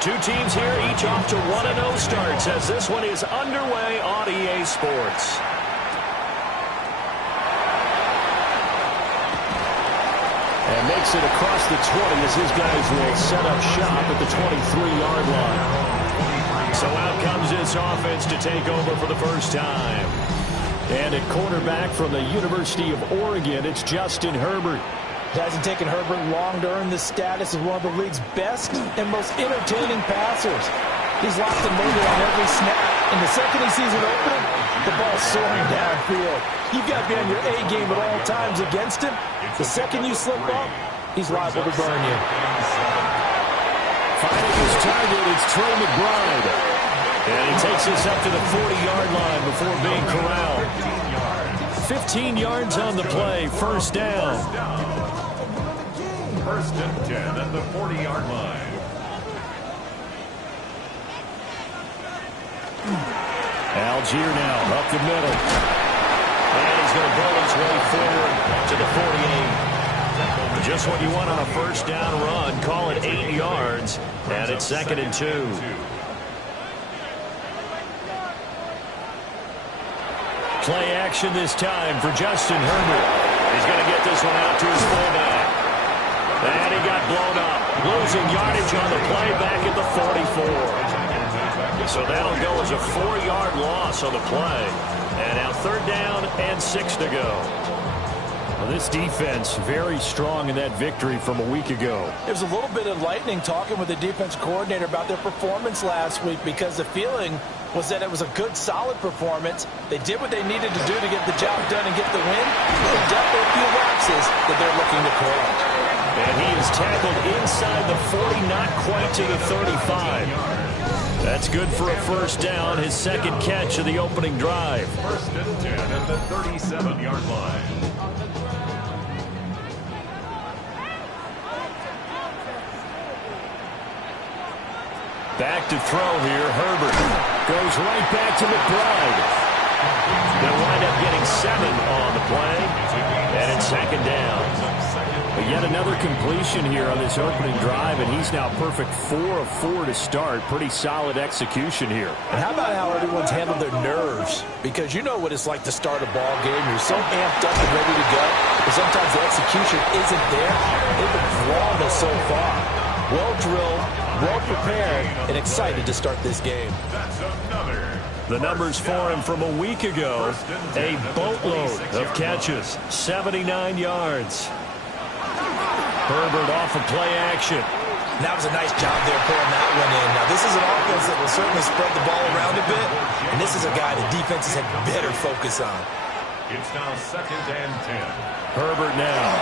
Two teams here, each off to 1-0 starts as this one is underway on EA Sports. And makes it across the 20 as his guys will set up shop at the 23-yard line. So out comes this offense to take over for the first time. And at quarterback from the University of Oregon, it's Justin Herbert. It hasn't taken Herbert long to earn this status as one of the league's best and most entertaining passers. He's locked and loaded on every snap. And the second he sees an opening, the ball's soaring downfield. You've got to be on your A game at all times against him. The second you slip up, he's liable to burn you. Finding his target, it's Trey McBride. And he takes us up to the 40-yard line before being corralled. 15 yards on the play, first down. First and 10 at the 40-yard line. Algier now up the middle. And he's going to build his way forward to the 48. Just what you want on a first down run. Call it 8 yards. And it's 2nd and 2. Play action this time for Justin Herbert. He's going to get this one out to his fullback. And he got blown up. Losing yardage on the play back at the 44. So that'll go as a 4-yard loss on the play. And now 3rd down and 6 to go. Well, this defense very strong in that victory from a week ago. It was a little bit enlightening talking with the defense coordinator about their performance last week because the feeling was that it was a good, solid performance. They did what they needed to do to get the job done and get the win. But definitely a few lapses that they're looking to correct. And he is tackled inside the 40, not quite to the 35. That's good for a first down, his second catch of the opening drive. First and 10 at the 37-yard line. Back to throw here, Herbert. Goes right back to McBride. They'll wind up getting 7 on the play. And it's 2nd down. But yet another completion here on this opening drive, and he's now perfect 4 of 4 to start. Pretty solid execution here. And how about how everyone's handled their nerves? Because you know what it's like to start a ball game. You're so amped up and ready to go. But sometimes the execution isn't there. They've been flawless so far. Well drilled, well prepared, and excited to start this game. The numbers for him from a week ago, a boatload of catches, 79 yards. Herbert off of play action. That was a nice job there pulling that one in. Now, this is an offense that will certainly spread the ball around a bit, and this is a guy the defenses have better focus on. It's now 2nd and 10. Herbert now.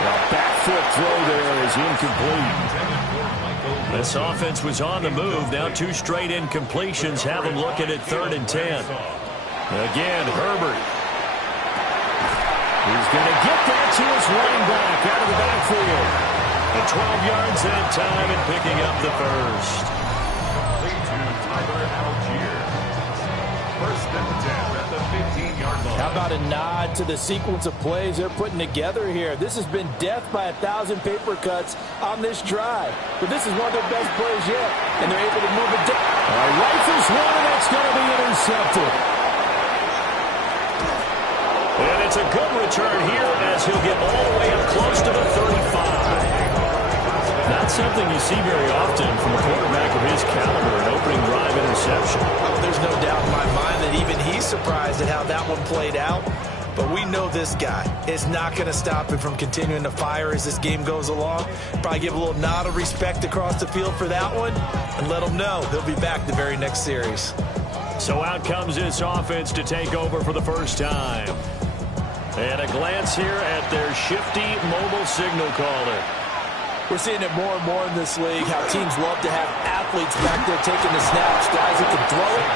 A back foot throw there is incomplete. This offense was on the move. Now 2 straight incompletions have them looking at 3rd and 10. Again, Herbert. He's going to get that to his running back out of the backfield. And 12 yards that time and picking up the first. First and 10 at the 15-yard line. How about a nod to the sequence of plays they're putting together here? This has been death by 1,000 paper cuts on this drive. But this is one of their best plays yet, and they're able to move it down. Rifles one, and it's going to be intercepted. And it's a good return here as he'll get all the way up close to the 35. Not something you see very often from a quarterback of his caliber, an opening drive interception. Oh, there's no doubt in my mind that even he's surprised at how that one played out. But we know this guy is not going to stop him from continuing to fire as this game goes along. Probably give a little nod of respect across the field for that one and let him know they'll be back the very next series. So out comes this offense to take over for the first time. And a glance here at their shifty mobile signal caller. We're seeing it more and more in this league, how teams love to have athletes back there taking the snaps, guys who can throw it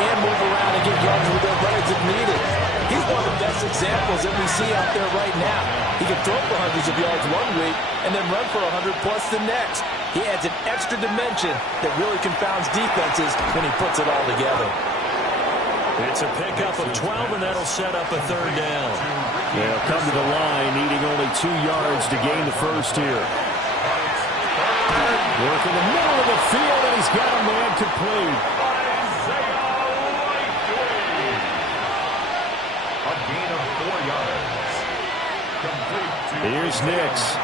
and move around and get yards with their legs if needed. He's one of the best examples that we see out there right now. He can throw for hundreds of yards one week and then run for 100 plus the next. He adds an extra dimension that really confounds defenses when he puts it all together. It's a pickup of 12, and that'll set up a 3rd down. They'll come to the line, needing only 2 yards to gain the first here. Working the middle of the field, and he's got a man complete. A gain of 4 yards. Complete to Here's Nix.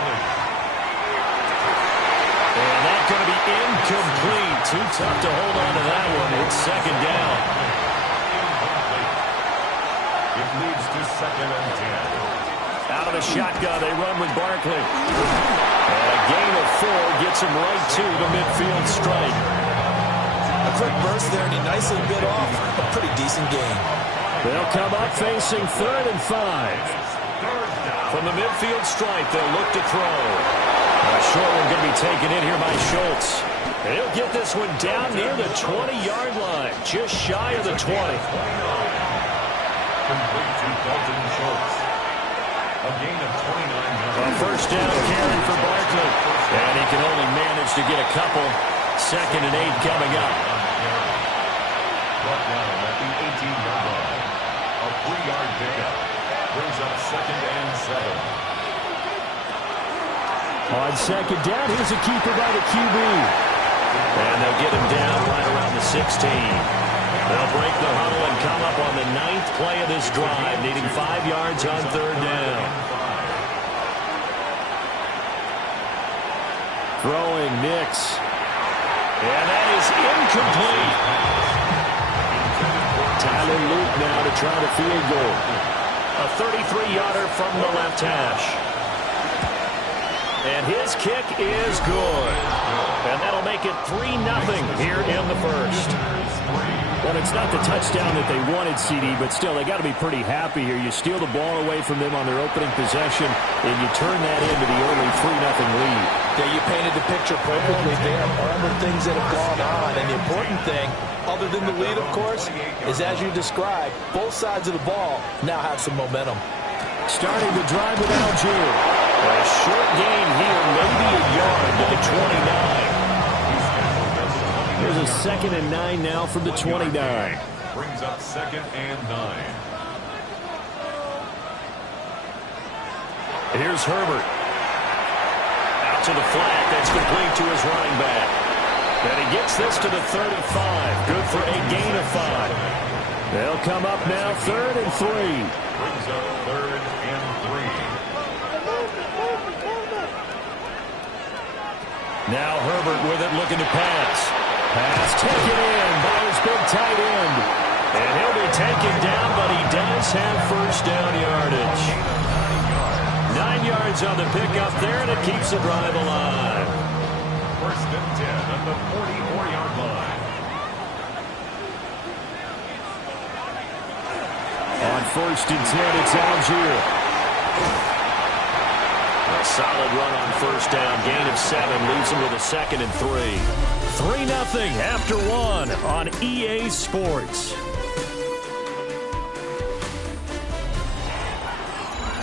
And that's going to be incomplete. Too tough to hold on to that one. It's second down. It leads to 2nd and 10. Out of the shotgun, they run with Barkley. And a gain of 4 gets him right to the midfield stripe. A quick burst there, and he nicely bit off a pretty decent gain. They'll come up facing 3rd and 5. From the midfield stripe, they'll look to throw. A short one going to be taken in here by Schultz. He'll get this one down near the 20-yard line, just shy of the 20. Complete to Dalton Schultz. A gain of 29 yards. A first down carry for Barkley. And he can only manage to get a couple. 2nd and 8 coming up. Brought down at the 18-yard line. A 3-yard pickup. Brings up 2nd and 7. On 2nd down, here's a keeper by the QB. And they'll get him down right around the 16. They'll break the huddle and come up on the 9th play of this drive, needing 5 yards on 3rd down. Throwing Nix. And that is incomplete. Tyler Luke now to try the field goal. A 33-yarder from the left hash. And his kick is good. And that'll make it 3-0 here in the first. Well, it's not the touchdown that they wanted, CD, but still, they got to be pretty happy here. You steal the ball away from them on their opening possession, and you turn that into the early 3-0 lead. Yeah, you painted the picture perfectly there. All the things that have gone on, and the important thing, other than the lead, of course, is as you described, both sides of the ball now have some momentum. Starting the drive with Algier. A short gain here, maybe a yard to the 29. There's a 2nd and 9 now from the 29. Brings up 2nd and 9. Here's Herbert. Out to the flat. That's complete to his running back. And he gets this to the 35. Good for a gain of 5. They'll come up now 3rd and 3. Brings up 3rd and 3. Now Herbert with it, looking to pass. Pass taken in by his big tight end. And he'll be taken down, but he does have first down yardage. 9 yards on the pickup there, and it keeps the drive alive. 1st and 10 at the 44-yard line. On 1st and 10, it's Algier. A solid run on first down. Gain of 7 leaves him with a 2nd and 3. 3-0 after 1 on EA Sports.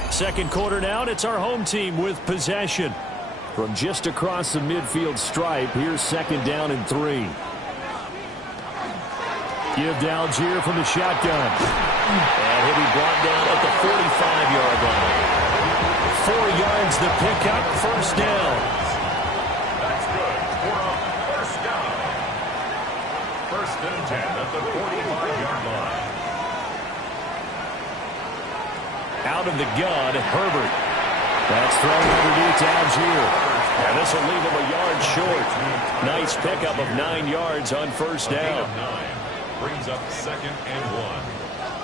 Second quarter now, and it's our home team with possession. From just across the midfield stripe, here's 2nd down and 3. Give to Algier from the shotgun. And he'll be brought down at the 45-yard line. 4 yards the pickup, first down. That's good for a first down. 1st and 10 at the 45-yard line. Out of the gun, Herbert. That's thrown underneath to Algier. And this will leave him a yard short. Nice pickup of 9 yards on first down. Brings up 2nd and 1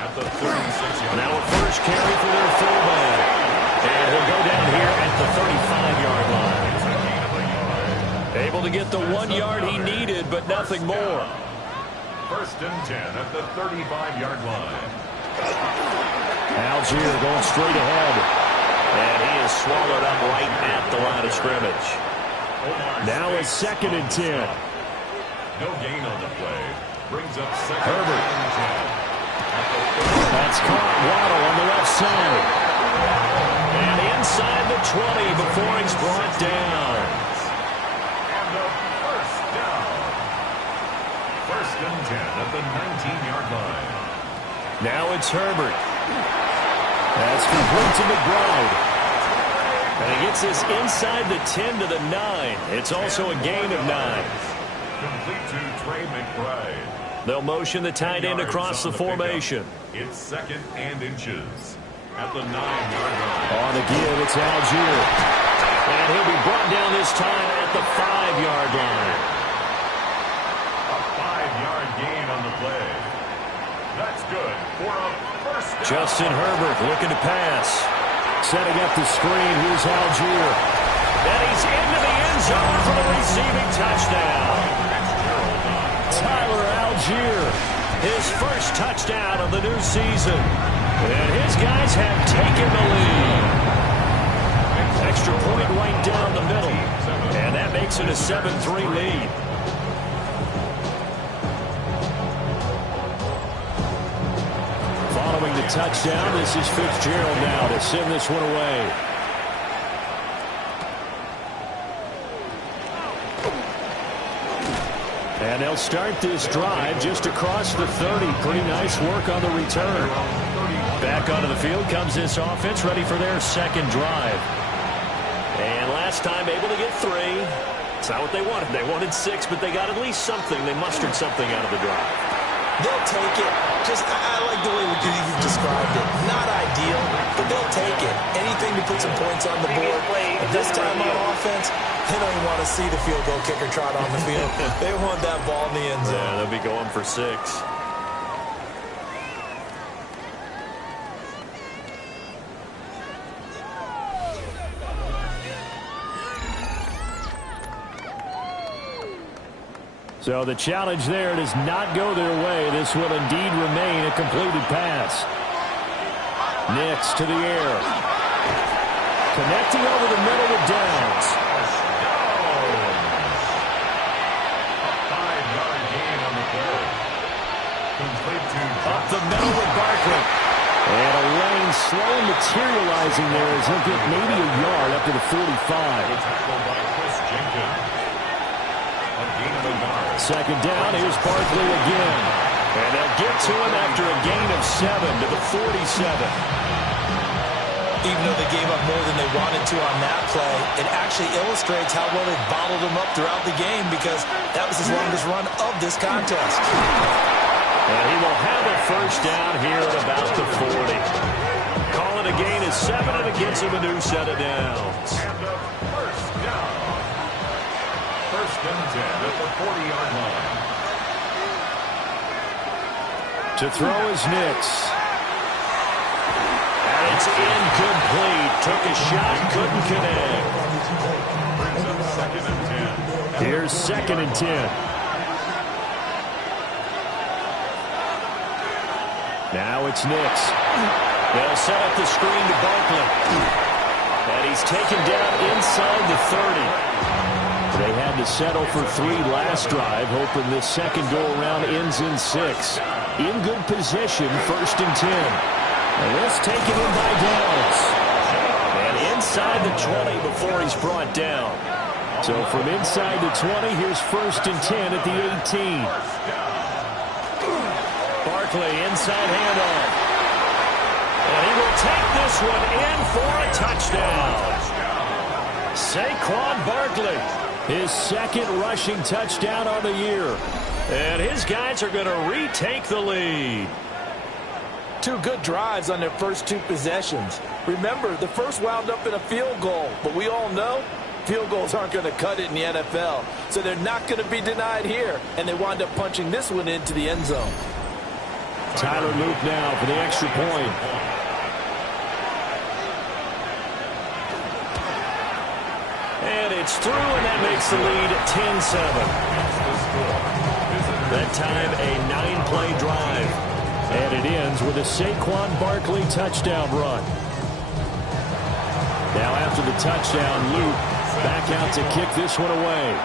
at the 36-yard line. Now a first carry for their fullback. And he'll go down here at the 35-yard line. Able to get the 1 yard he needed, but nothing more. 1st and 10 at the 35-yard line. Algier going straight ahead. And he is swallowed up right at the line of scrimmage. Now it's 2nd and 10. No gain on the play. Brings up 2nd Herbert. and 10. That's caught. Waddle on the left side. And inside the 20 before he's brought down. And a first down. 1st and 10 at the 19-yard line. Now it's Herbert. That's complete to McBride. And he gets this inside the 10 to the 9. It's also a gain of 9. Complete to Trey McBride. They'll motion the tight end across the formation. It's 2nd and inches at the 9-yard line. On the give, it's Algier. And he'll be brought down this time at the 5-yard line. A 5-yard gain on the play. That's good for a first down. Justin Herbert looking to pass. Setting up the screen, here's Algier. And he's into the end zone for the receiving touchdown. Tyler Algier, his first touchdown of the new season. And his guys have taken the lead. Extra point right down the middle. And that makes it a 7-3 lead. Following the touchdown, this is Fitzgerald now to send this one away. And they'll start this drive just across the 30. Pretty nice work on the return. Back onto the field comes this offense, ready for their second drive. And last time able to get 3. It's not what they wanted. They wanted 6, but they got at least something. They mustered something out of the drive. They'll take it. I like the way you've described it. Not ideal, but they'll take it. Anything to put some points on the board. But this time on offense, they don't even want to see the field goal kicker trot on the field. They want that ball in the end zone. Yeah, they'll be going for 6. So the challenge there does not go their way. This will indeed remain a completed pass. Nix to the air. Connecting over the middle with Downs. A 5-yard gain on the play. Complete to Up the middle with Barkley. And a lane slow materializing there as he'll get maybe a yard up to the 45. tackled by Chris Jenkins. A gain of a yard. Second down, here's Barkley again. And they'll get to him after a gain of 7 to the 47. Even though they gave up more than they wanted to on that play, it actually illustrates how well they bottled him up throughout the game because that was his longest run of this contest. And he will have a first down here at about the 40. Call it a gain of 7, and it gets him a new set of downs. And a first down. First and 10 at the 40-yard line. To throw is Nix. And it's incomplete. Took a shot, couldn't connect. Brings up 2nd and 10. Here's 2nd and 10. Now it's Nix. They'll set up the screen to Barkley. And he's taken down inside the 30. They had to settle for 3 last drive, hoping this second go-around ends in 6. In good position, 1st and 10. And this taken in by Downs. And inside the 20 before he's brought down. So from inside the 20, here's 1st and 10 at the 18. Barkley, inside handoff. And he will take this one in for a touchdown. Saquon Barkley, his 2nd rushing touchdown on the year. And his guys are going to retake the lead. 2 good drives on their first 2 possessions. Remember, the first wound up in a field goal, but we all know field goals aren't going to cut it in the NFL. So they're not going to be denied here, and they wound up punching this one into the end zone. Tyler Luke now for the extra point. And it's through, and that makes the lead 10-7. That time a 9-play drive. And it ends with a Saquon Barkley touchdown run. Now after the touchdown, Luke back out to kick this one away.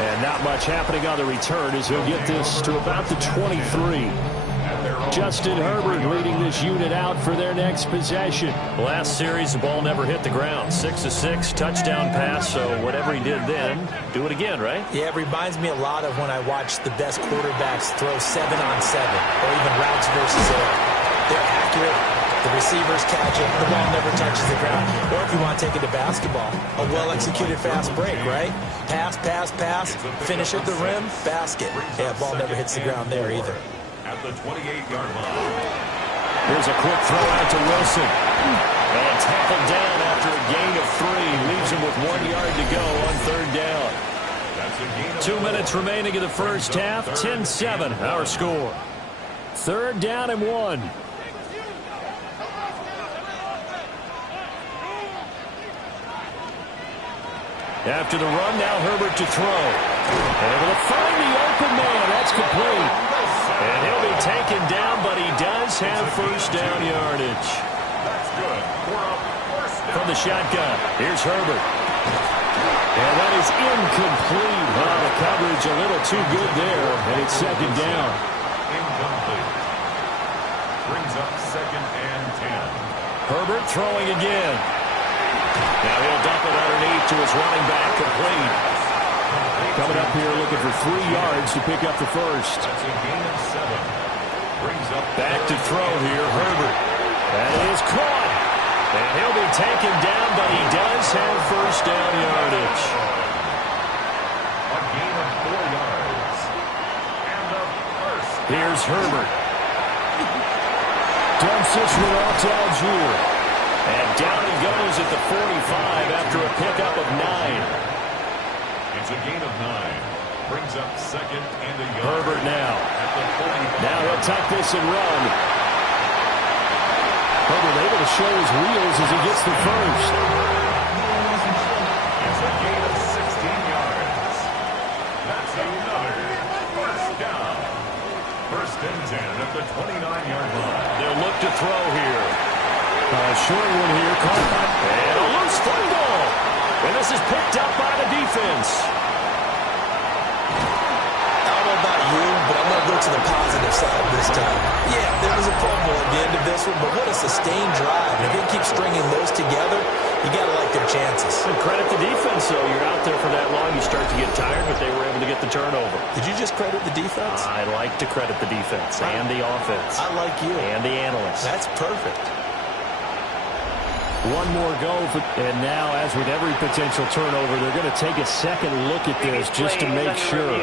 And not much happening on the return as he'll get this to about the 23. At their Justin Herbert leading this unit out for their next possession. Last series, the ball never hit the ground. 6 of 6, touchdown pass, so whatever he did then, do it again, right? Yeah, it reminds me a lot of when I watched the best quarterbacks throw 7-on-7 or even routes versus air. They're accurate. The receivers catch it. The ball never touches the ground. Or if you want to take it to basketball, a well-executed fast break, right? Pass, pass, pass, finish at the rim, basket. Yeah, ball never hits the ground there either. At the 28-yard line. Here's a quick throw out to Wilson. And tackled down after a gain of 3. Leaves him with 1 yard to go on third down. That's a gain of 2 minutes remaining in the first half. 10-7 our score. Third down and 1. After the run, now Herbert to throw. Able to find the open man. That's complete. And he'll be taken down, but he does have first down yardage. That's good. We're up first down. From the shotgun, here's Herbert. And that is incomplete. The coverage a little too good there, and it's second down. Incomplete. Brings up second and 10. Herbert throwing again. Now he'll dump it underneath to his running back, complete. Coming up here looking for 3 yards to pick up the first. That's a gain of 7. Brings up back to throw here, Herbert. That is caught. And he'll be taken down, but he does have first down yardage. A gain of 4 yards. And the first. Here's Herbert. Dumps this one off to Algier. And down he goes at the 45 after a pickup of 9. It's a gain of 9. Brings up second and a yard. Herbert now. At the 45. Now he'll tuck this and run. Herbert able to show his wheels as he gets the first. It's a gain of 16 yards. That's another first down. First and 10 at the 29-yard line. They'll look to throw here. A short one here. Caught. And a loose football. And this is picked up by the defense. I don't know about you, but I'm going to go to the positive side this time. Yeah, there was a fumble at the end of this one, but what a sustained drive. If they keep stringing those together, you got to like their chances. And credit the defense, though. You're out there for that long, you start to get tired, but they were able to get the turnover. Did you just credit the defense? I like to credit the defense and the offense. I like you. And the analysts. That's perfect. One more go, and now, as with every potential turnover, they're going to take a second look at this just to make sure.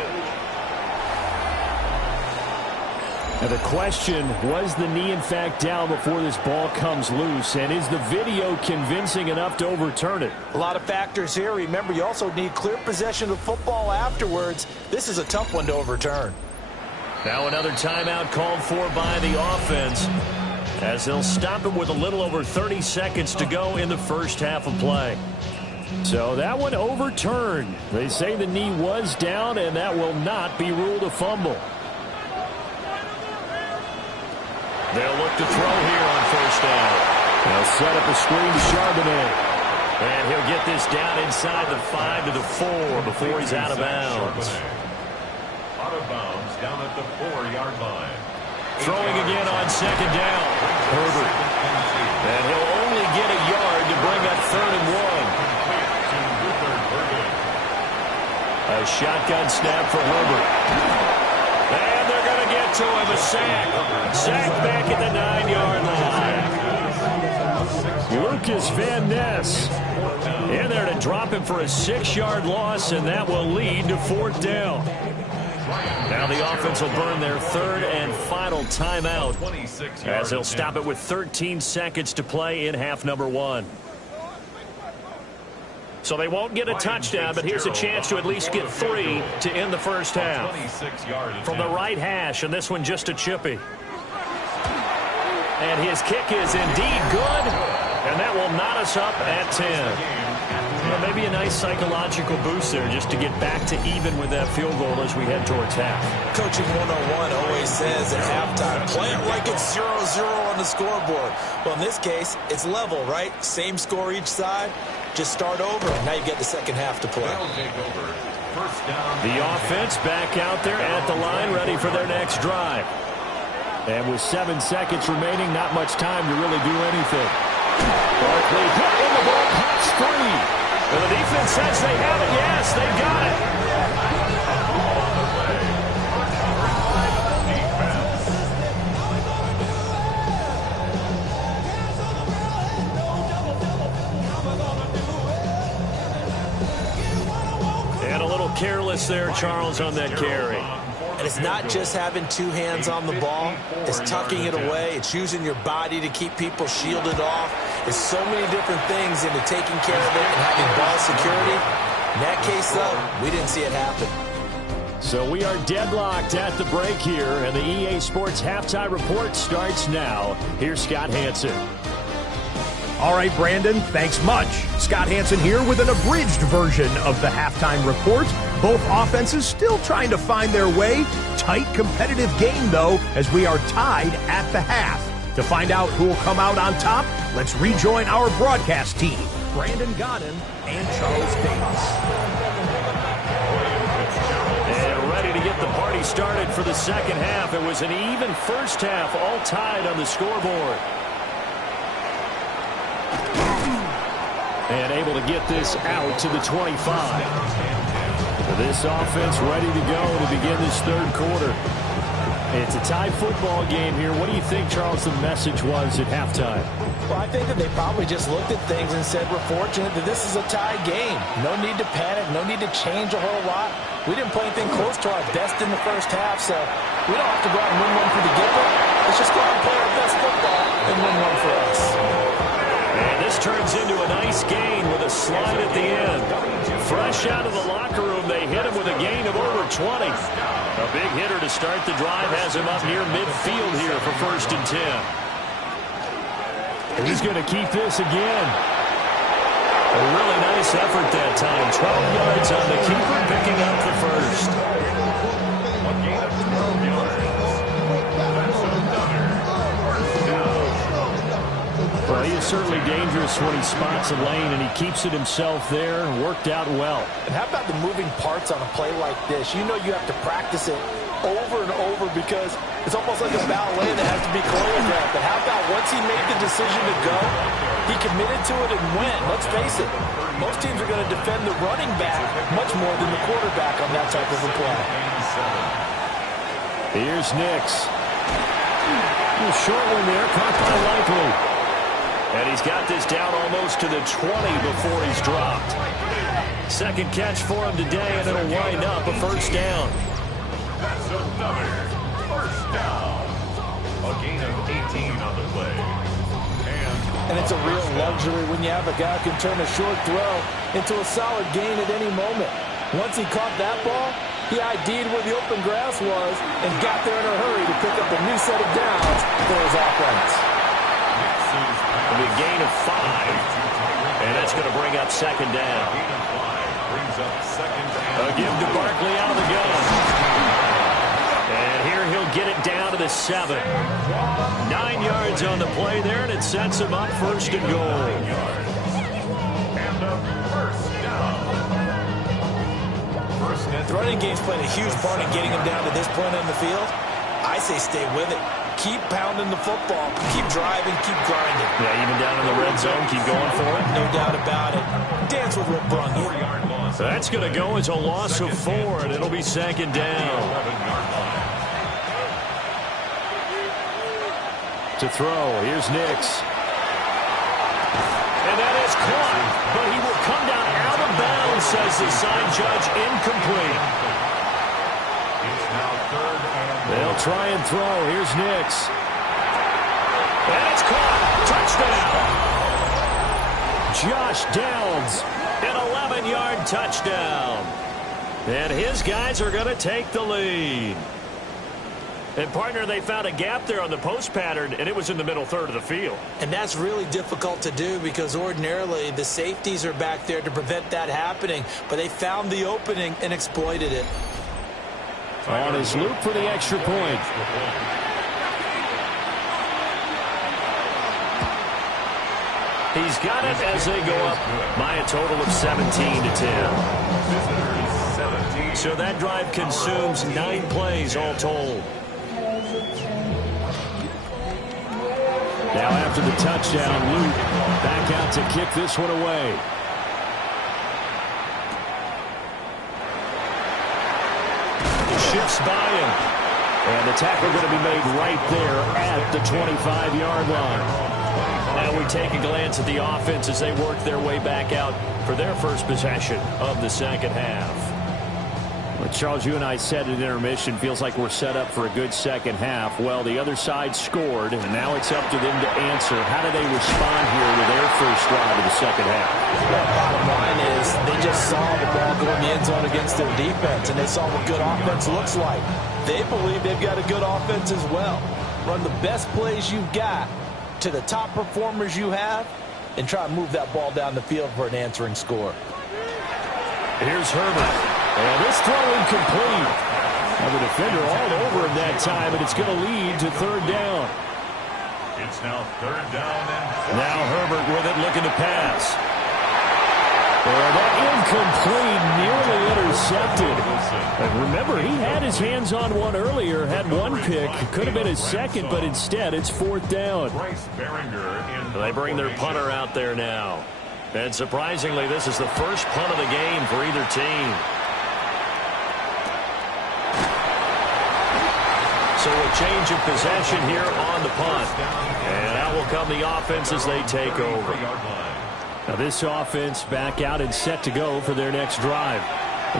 Now the question, was the knee in fact down before this ball comes loose, and is the video convincing enough to overturn it? A lot of factors here. Remember, you also need clear possession of football afterwards. This is a tough one to overturn. Now another timeout called for by the offense, as they'll stop it with a little over 30 seconds to go in the first half of play. So that one overturned. They say the knee was down, and that will not be ruled a fumble. They'll look to throw here on first down. They'll set up a screen to Charbonnet. And he'll get this down inside the 5 to the 4 before he's out of bounds. Out of bounds down at the 4-yard line. Throwing again on second down. Herbert. And he'll only get a yard to bring up 3rd and 1. A shotgun snap for Herbert. And they're going to get to him. A sack. Sack back at the 9-yard line. Lucas Van Ness in there to drop him for a 6-yard loss, and that will lead to 4th down. Now the offense will burn their 3rd and final timeout as they'll stop it with 13 seconds to play in half number 1. So they won't get a touchdown, but here's a chance to at least get 3 to end the first half. From the right hash, and this one just a chippy. And his kick is indeed good, and that will knot us up at 10. Well, maybe a nice psychological boost there just to get back to even with that field goal as we head towards half. Coaching 101 always says at halftime, play it like it's 0-0 on the scoreboard. Well, in this case, it's level, right? Same score each side. Just start over. Now you get the second half to play. The offense back out there at the line, ready for their next drive. And with 7 seconds remaining, not much time to really do anything. Barkley hit in the ball, pops free. And the defense says they have it. Yes, they got it. And a little careless there, Charles, on that carry. And it's not just having 2 hands on the ball. It's tucking it away. It's using your body to keep people shielded off. It's so many different things into taking care of it and having ball security. In that case, though, we didn't see it happen. So we are deadlocked at the break here, and the EA Sports Halftime Report starts now. Here's Scott Hanson. All right, Brandon, thanks much. Scott Hanson here with an abridged version of the halftime report. Both offenses still trying to find their way. Tight, competitive game, though, as we are tied at the half. To find out who will come out on top, let's rejoin our broadcast team, Brandon Godden and Charles Davis. And ready to get the party started for the second half. It was an even first half, all tied on the scoreboard. And able to get this out to the 25. This offense ready to go to begin this third quarter. It's a tie football game here. What do you think, Charles, the message was at halftime? Well, I think that they probably just looked at things and said, we're fortunate that this is a tie game. No need to panic. No need to change a whole lot. We didn't play anything close to our best in the first half, so we don't have to go out and win one for the giver. Let's just go out and play our best football and win one for us. And this turns into a nice gain with a slide at the end. Fresh out of the locker room, they hit him with a gain of over 20. A big hitter to start the drive has him up near midfield here for 1st and 10. And he's going to keep this again. A really nice effort that time. 12 yards on the keeper, picking up the first. A gain of 12 yards. That's another first down. Well, he is certainly dangerous when he spots a lane, and he keeps it himself there. Worked out well. And how about the moving parts on a play like this? You know you have to practice it over and over because it's almost like a ballet that has to be choreographed. But how about once he made the decision to go, he committed to it and went. Let's face it, most teams are going to defend the running back much more than the quarterback on that type of a play. Here's Nix. A short one there, caught by Likely. And he's got this down almost to the 20 before he's dropped. Second catch for him today, and it'll wind up a first down. That's another first down. A gain of 18 on the play. And it's a real luxury when you have a guy who can turn a short throw into a solid gain at any moment. Once he caught that ball, he ID'd where the open grass was and got there in a hurry to pick up a new set of downs for his offense. A gain of 5. And that's going to bring up second down. Gain of 5 brings up second down. A give to Barkley out of the gun. And here he'll get it down to the 7. 9 yards on the play there, and it sets him up 1st and goal. And a first down. The running game's played a huge part in getting him down to this point on the field. I say stay with it. Keep pounding the football. Keep driving. Keep grinding. Yeah, even down in the red zone, keep going for it. No doubt about it. Dance with what brung you. That's going to go as a loss of 4, and it'll be second down. To throw, here's Nix. And that is caught, but he will come down out of bounds, says the sign judge, incomplete. It's now 3rd and They'll try and throw. Here's Nix. And it's caught. Touchdown. Josh Downs, an 11-yard touchdown. And his guys are going to take the lead. And, partner, they found a gap there on the post pattern, and it was in the middle third of the field. And that's really difficult to do because ordinarily the safeties are back there to prevent that happening. But they found the opening and exploited it. On his loop for the extra point. He's got it as they go up by a total of 17-10. So that drive consumes 9 plays all told. Now after the touchdown, Luke back out to kick this one away. Shifts by him. And the tackle going to be made right there at the 25-yard line. Now we take a glance at the offense as they work their way back out for their first possession of the second half. Well, Charles, you and I said at intermission, feels like we're set up for a good second half. Well, the other side scored, and now it's up to them to answer. How do they respond here with their first drive of the second half? Well, bottom line is they just saw the ball go in the end zone against their defense, and they saw what good offense looks like. They believe they've got a good offense as well. Run the best plays you've got to the top performers you have, and try to move that ball down the field for an answering score. Here's Herbert. And this throw incomplete. Now the defender all over him that time, and it's going to lead to third down. It's now third down and now Herbert with it, looking to pass. And that incomplete, nearly intercepted. And remember, he had his hands on one earlier, had one pick. Could have been his second, but instead it's fourth down. They bring their punter out there now. And surprisingly, this is the first punt of the game for either team. So a change of possession here on the punt. And out will come the offense as they take over. Now this offense back out and set to go for their next drive.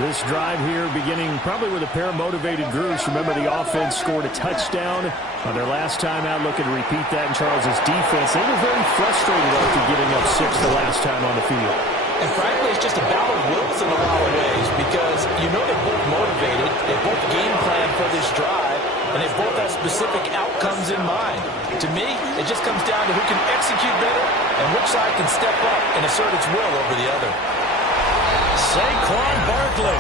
This drive here beginning probably with a pair of motivated groups. Remember, the offense scored a touchdown on their last time out. Looking to repeat that in Charles's defense. They were very frustrated after giving up 6 the last time on the field. And frankly, it's just a battle of wills in a lot of ways because you know they're both motivated. They both game plan for this drive, and they both have specific outcomes in mind. To me, it just comes down to who can execute better and which side can step up and assert its will over the other. Saquon Barkley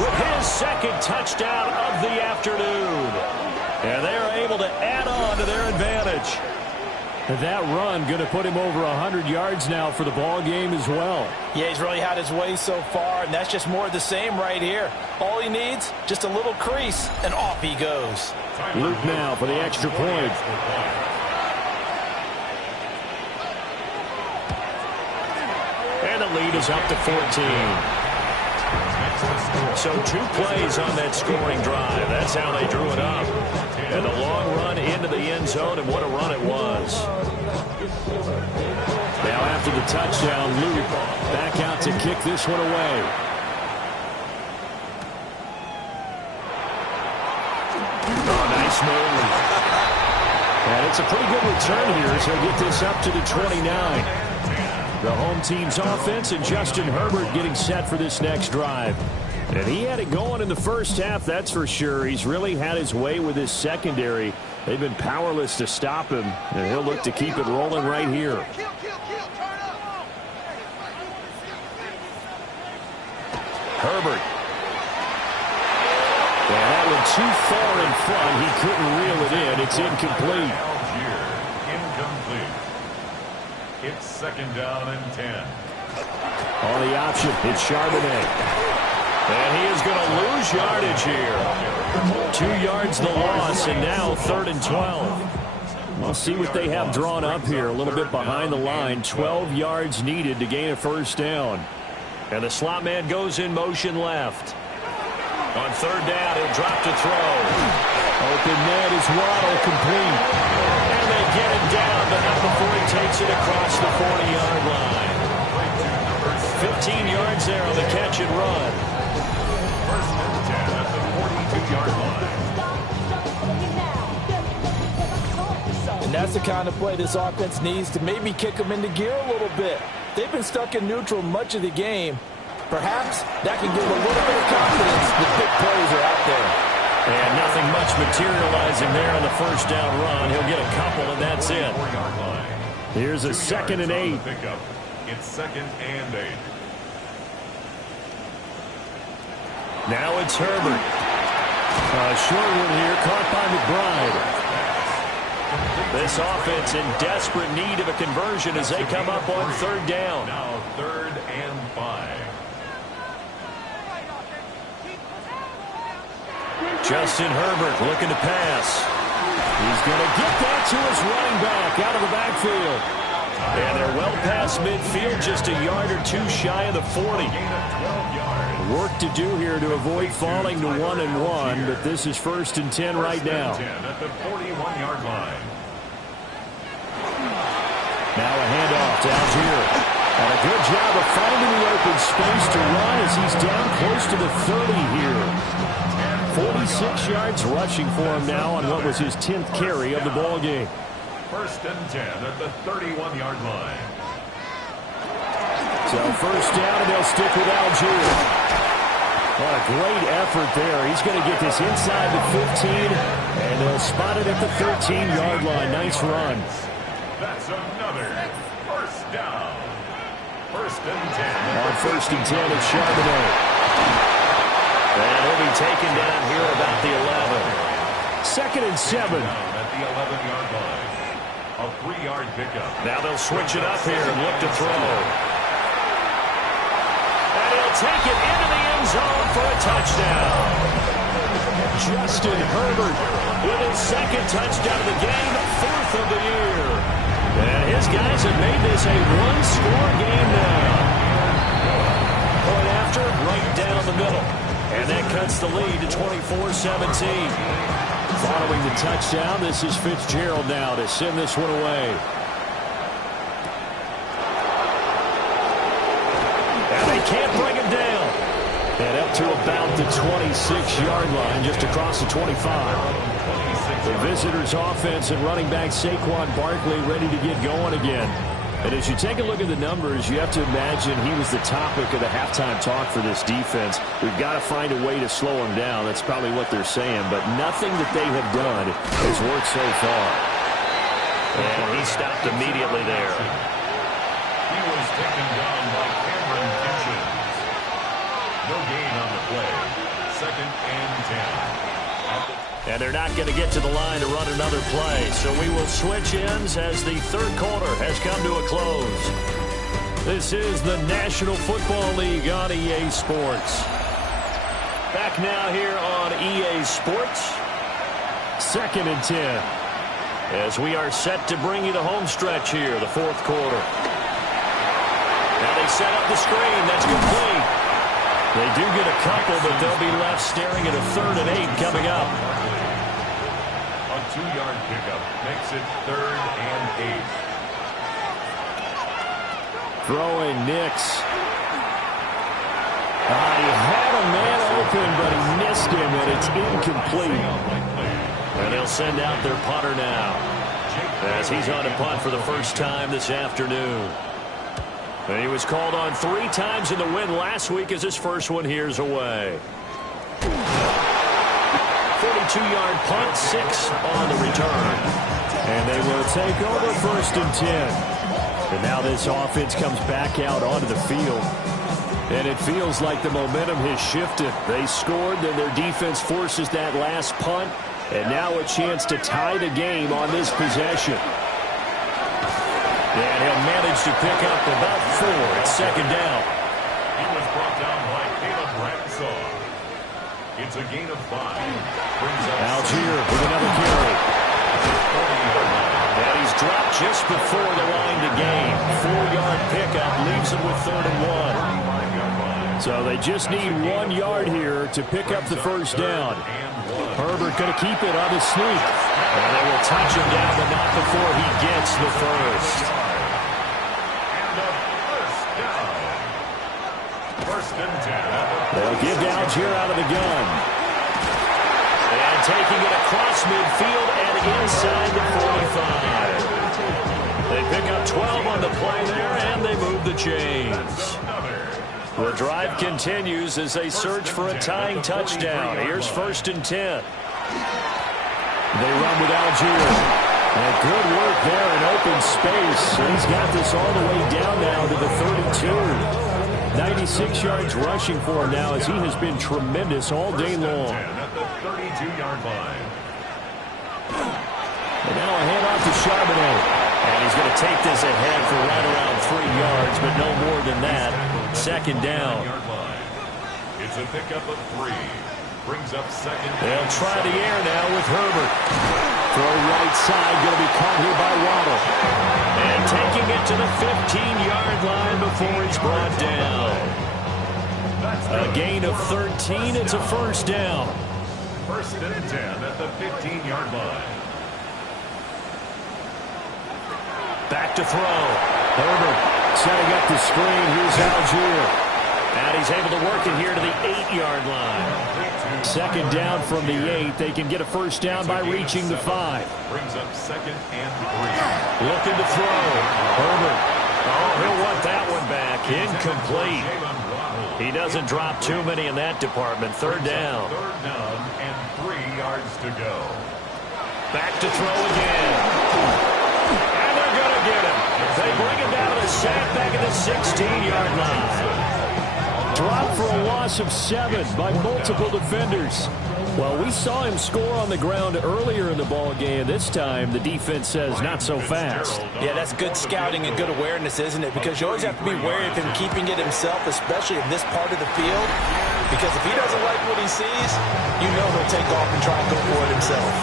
with his second touchdown of the afternoon. And they are able to add on to their advantage. And that run going to put him over 100 yards now for the ball game as well. Yeah, he's really had his way so far, and that's just more of the same right here. All he needs, just a little crease, and off he goes. Luke now for the extra point. And the lead is up to 14. So 2 plays on that scoring drive. That's how they drew it up. And a long run into the end zone, and what a run it was. Now after the touchdown, Luke back out to kick this one away. Oh, nice move. And it's a pretty good return here, so he'll get this up to the 29. The home team's offense and Justin Herbert getting set for this next drive. And he had it going in the first half, that's for sure. He's really had his way with his secondary. They've been powerless to stop him, and he'll look to keep it rolling right here. Herbert. And that one too far in front. He couldn't reel it in. It's incomplete. Incomplete. It's second down and 10. On the option, it's Charbonnet. And he is going to lose yardage here. 2 yards the loss, and now 3rd and 12. We'll see what they have drawn up here. A little bit behind the line. 12 yards needed to gain a first down. And the slot man goes in motion left. On 3rd down, he'll drop to throw. Open net is Waddle, complete. And they get him down, but not before he takes it across the 40-yard line. 15 yards there on the catch and run. First and 10 at the 42-yard line. And that's the kind of play this offense needs to maybe kick them into gear a little bit. They've been stuck in neutral much of the game. Perhaps that can give them a little bit of confidence that big plays are out there. And nothing much materializing there on the first down run. He'll get a couple, and that's it. Here's a 2nd and 8. It's 2nd and 8. Now it's Herbert. Short one here, caught by McBride. This offense in desperate need of a conversion as they come up on 3rd down. Now 3rd and 5. Justin Herbert looking to pass. He's going to get that to his running back out of the backfield. And they're well past midfield, just a yard or two shy of the 40. Work to do here to avoid falling to 1-1, but this is 1st and 10 right now. At the 41-yard line. Now a handoff to Algier. And a good job of finding the open space to run as he's down close to the 30 here. 46 yards rushing for him now on what was his 10th carry of the ball game. 1st and 10 at the 31-yard line. So 1st down, and they'll stick with Algier. What a great effort there. He's going to get this inside the 15, and they'll spot it at the 13-yard line. Nice run. That's another 1st down. 1st and 10. On 1st and 10, it's Charbonnet. And he'll be taken down here about the 11. 2nd and 7. At the 11-yard line. A 3-yard pickup. Now they'll switch it up here and look to throw. And he'll take it into the end zone for a touchdown. Justin Herbert with his 2nd touchdown of the game, 4th of the year. And his guys have made this a one-score game now. Point after, right down the middle. And that cuts the lead to 24-17. Following the touchdown, this is Fitzgerald now to send this one away. And they can't bring him down. And up to about the 26-yard line, just across the 25. The visitors' offense and running back Saquon Barkley ready to get going again. And as you take a look at the numbers, you have to imagine he was the topic of the halftime talk for this defense. We've got to find a way to slow him down. That's probably what they're saying. But nothing that they have done has worked so far. And he stopped immediately there. He was taken down by Cameron Kitchens. No gain on the play. 2nd and 10. And they're not going to get to the line to run another play. So we will switch ends as the 3rd quarter has come to a close. This is the National Football League on EA Sports. Back now here on EA Sports. 2nd and 10. As we are set to bring you the home stretch here, the 4th quarter. Now they set up the screen. That's complete. They do get a couple, but they'll be left staring at a 3rd and 8 coming up. 2-yard pickup makes it 3rd and 8. Throwing Nix. He had a man open, but he missed him, and it's incomplete. And they'll send out their punter now, as he's on a punt for the first time this afternoon. And he was called on 3 times in the win last week as his first one here's away. 42-yard punt, 6 on the return. And they will take over 1st and 10. And now this offense comes back out onto the field. And it feels like the momentum has shifted. They scored, then their defense forces that last punt. And now a chance to tie the game on this possession. And he'll manage to pick up about 4 at 2nd down. He was brought down by Caleb Ramsaw. It's a gain of 5. Algier with another carry. And he's dropped just before the line to gain. 4-yard pickup leaves him with 3rd and 1. So they just need 1 yard here to pick up the first down. Herbert going to keep it on his sneak. And they will touch him down, but not before he gets the first. They'll give to Algier out of the gun. And taking it across midfield and inside the 45. They pick up 12 on the play there, and they move the chains. The drive continues as they search for a tying touchdown. Here's 1st and 10. They run with Algier. And good work there in open space. He's got this all the way down now to the 32. 96 yards rushing for him now as he has been tremendous all day long. At the 32-yard line. And now a handoff to Charbonnet. And he's going to take this ahead for right around 3 yards, but no more than that. 2nd down. It's a pickup of 3. Brings up second. They'll try the air now with Herbert. Throw right side, going to be caught here by Waddle. And taking it to the 15-yard line before he's brought down. A gain of 13. It's a first down. First and 10 at the 15-yard line. Back to throw. Herbert setting up the screen. Here's Algier. And he's able to work it here to the 8-yard line. Second down from the 8. They can get a first down by reaching the 5. Brings up second and 3. Looking to throw. Herbert. Oh, he'll want that one back. Incomplete. He doesn't drop too many in that department. Third down. Third down and 3 yards to go. Back to throw again. And they're going to get him. They bring him down to the sack back at the 16-yard line. Dropped for a loss of 7 by multiple defenders. Well, we saw him score on the ground earlier in the ball game. This time, the defense says not so fast. Yeah, that's good scouting and good awareness, isn't it? Because you always have to be wary of him keeping it himself, especially in this part of the field. Because if he doesn't like what he sees, you know he'll take off and try and go for it himself.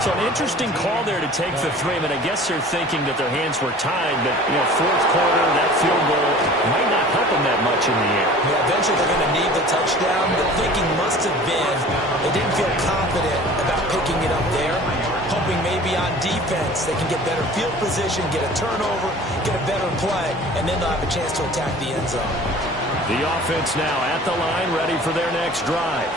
So an interesting call there to take the 3. I mean, I guess they're thinking that their hands were tied, but, you know, fourth quarter, that field goal might not help them that much in the air. Yeah, eventually they're going to need the touchdown. The thinking must have been they didn't feel confident about picking it up there, hoping maybe on defense they can get better field position, get a turnover, get a better play, and then they'll have a chance to attack the end zone. The offense now at the line, ready for their next drive.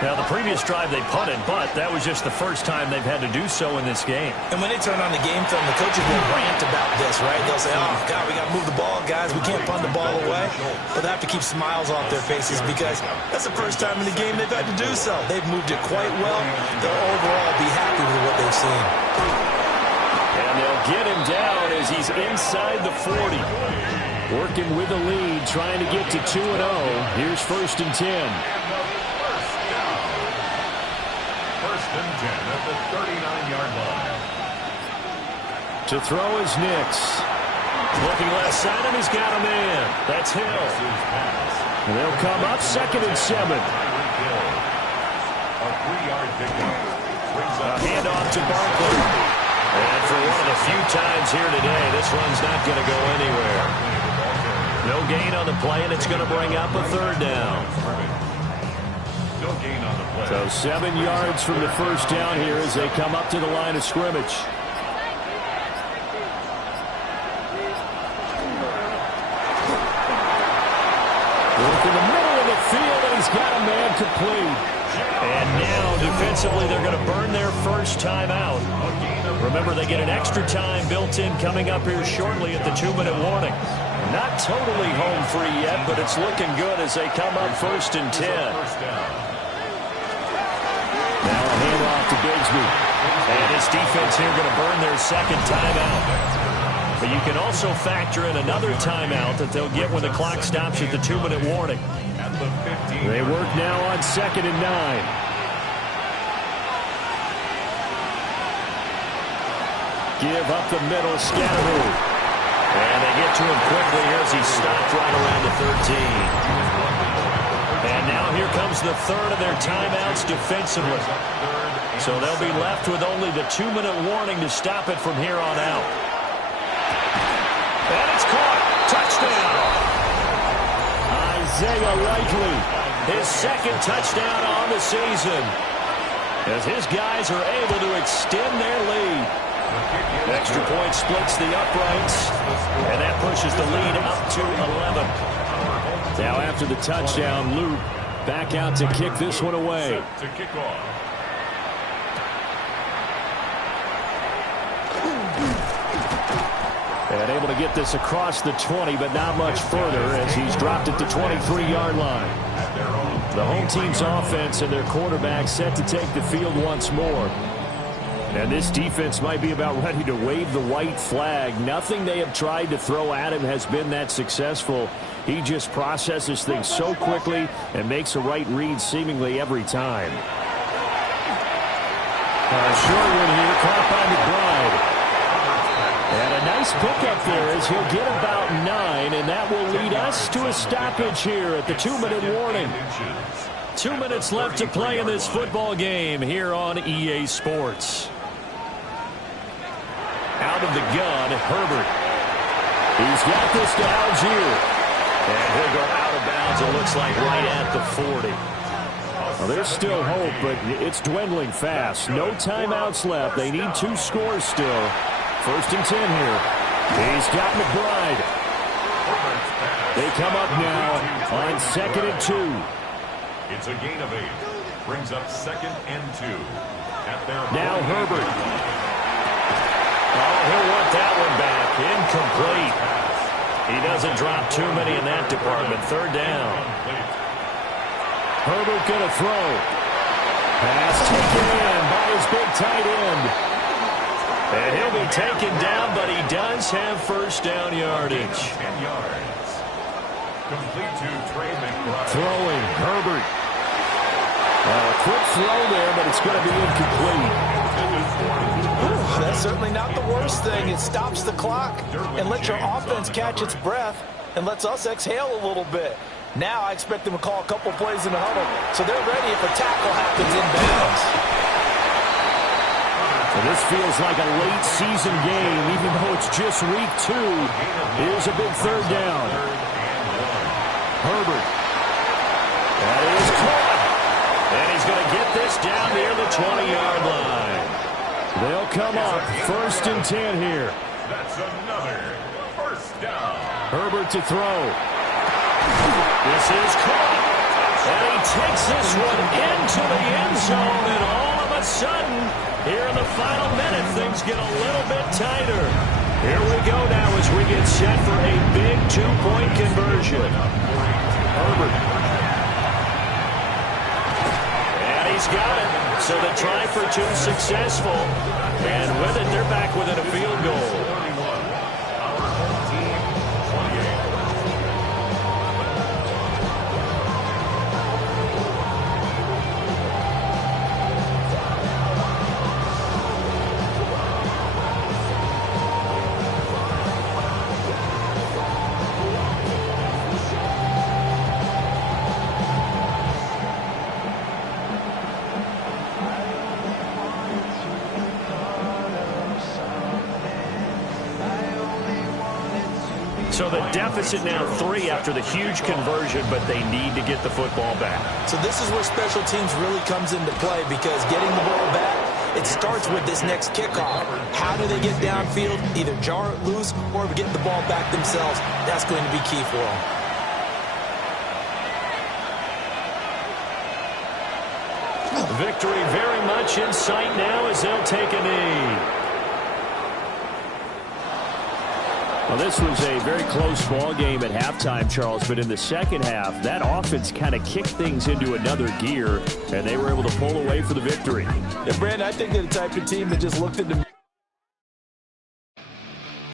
Now, the previous drive they punted, but that was just the first time they've had to do so in this game. And when they turn on the game film, the coaches will rant about this, right? They'll say, oh, God, we got to move the ball, guys. We can't punt the ball away. But they have to keep smiles off their faces because that's the first time in the game they've had to do so. They've moved it quite well. They'll overall be happy with what they've seen. And they'll get him down as he's inside the 40. Working with the lead, trying to get to 2-0. Here's first and 10. And 10 at the 39-yard line. To throw is Nix. Looking left side, and he's got a man. That's Hill. And they'll come up second and 7. A 3-yard pickup. A handoff to Barkley. And for one of the few times here today, this run's not going to go anywhere. No gain on the play, and it's going to bring up a third down. No gain on the play. So 7 yards from the first down here as they come up to the line of scrimmage. Look in the middle of the field, and he's got a man complete. And now, defensively, they're going to burn their first time out. Remember, they get an extra time built in coming up here shortly at the 2-minute warning. Not totally home free yet, but it's looking good as they come up first and 10. Now a handoff to Bigsby. And this defense here going to burn their second timeout. But you can also factor in another timeout that they'll get when the clock stops at the 2-minute warning. They work now on second and 9. Give up the middle, Scatteroo. And they get to him quickly here as he stopped right around the 13. And now here comes the third of their timeouts defensively. So they'll be left with only the 2-minute warning to stop it from here on out. And it's caught. Touchdown. Isaiah Likely, his second touchdown on the season, as his guys are able to extend their lead. Extra point splits the uprights, and that pushes the lead up to 11. Now after the touchdown, Luke back out to kick this one away. To kick off. And able to get this across the 20, but not much further as he's dropped at the 23-yard line. The home team's offense and their quarterback set to take the field once more. And this defense might be about ready to wave the white flag. Nothing they have tried to throw at him has been that successful. He just processes things so quickly and makes a right read seemingly every time. A short one here, caught by McBride. And a nice pickup there as he'll get about 9, and that will lead us to a stoppage here at the 2-minute warning. 2 minutes left to play in this football game here on EA Sports. Out of the gun, Herbert. He's got this to Algier. And he'll go out of bounds, it looks like, right at the 40. Well, there's still hope, but it's dwindling fast. No timeouts left. They need 2 scores still. 1st and 10 here. He's got McBride. They come up now on 2nd and 2. It's a gain of 8. Brings up 2nd and 2. Now Herbert. Oh, he'll want that one back. Incomplete. He doesn't drop too many in that department. 3rd down. Herbert going to throw. Pass taken in by his big tight end. And he'll be taken down, but he does have 1st down yardage. 10 yards. Complete to Trey McBride. Throwing, Herbert. A quick throw there, but it's going to be incomplete. That's certainly not the worst thing. It stops the clock and lets your offense catch its breath and lets us exhale a little bit. Now I expect them to call a couple plays in the huddle, so they're ready if a tackle happens in bounds. And this feels like a late season game, even though it's just week 2. Here's a big 3rd down. Herbert. That is caught. And he's going to get this down near the 20-yard line. They'll come up 1st and 10 here. That's another 1st down. Herbert to throw. This is caught. And he takes this one into the end zone. And all of a sudden, here in the final minute, things get a little bit tighter. Here we go now as we get set for a big 2-point conversion. Herbert. And he's got it. So the try for 2 successful. And with it, they're back within a field goal. So the deficit now 3 after the huge conversion, but they need to get the football back. So this is where special teams really comes into play, because getting the ball back, it starts with this next kickoff. How do they get downfield? Either jar it loose or get the ball back themselves. That's going to be key for them. Victory very much in sight now as they'll take a knee. Well, this was a very close ball game at halftime, Charles, but in the second half, that offense kind of kicked things into another gear, and they were able to pull away for the victory. Yeah, Brandon, I think they're the type of team that just looked at the